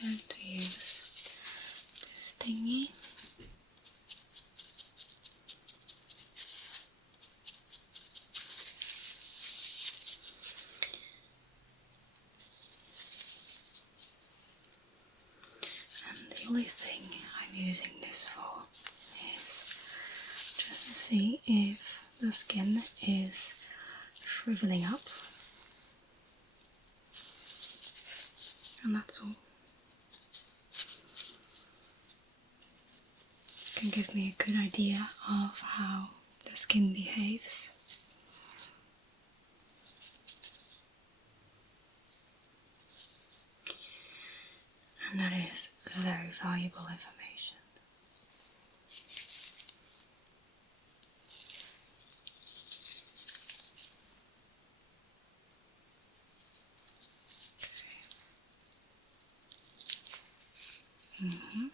going to use this thingy. And the only thing I'm using this for is just to see if the skin is shriveling up, and that's all. It can give me a good idea of how the skin behaves. And that is very valuable information. Okay.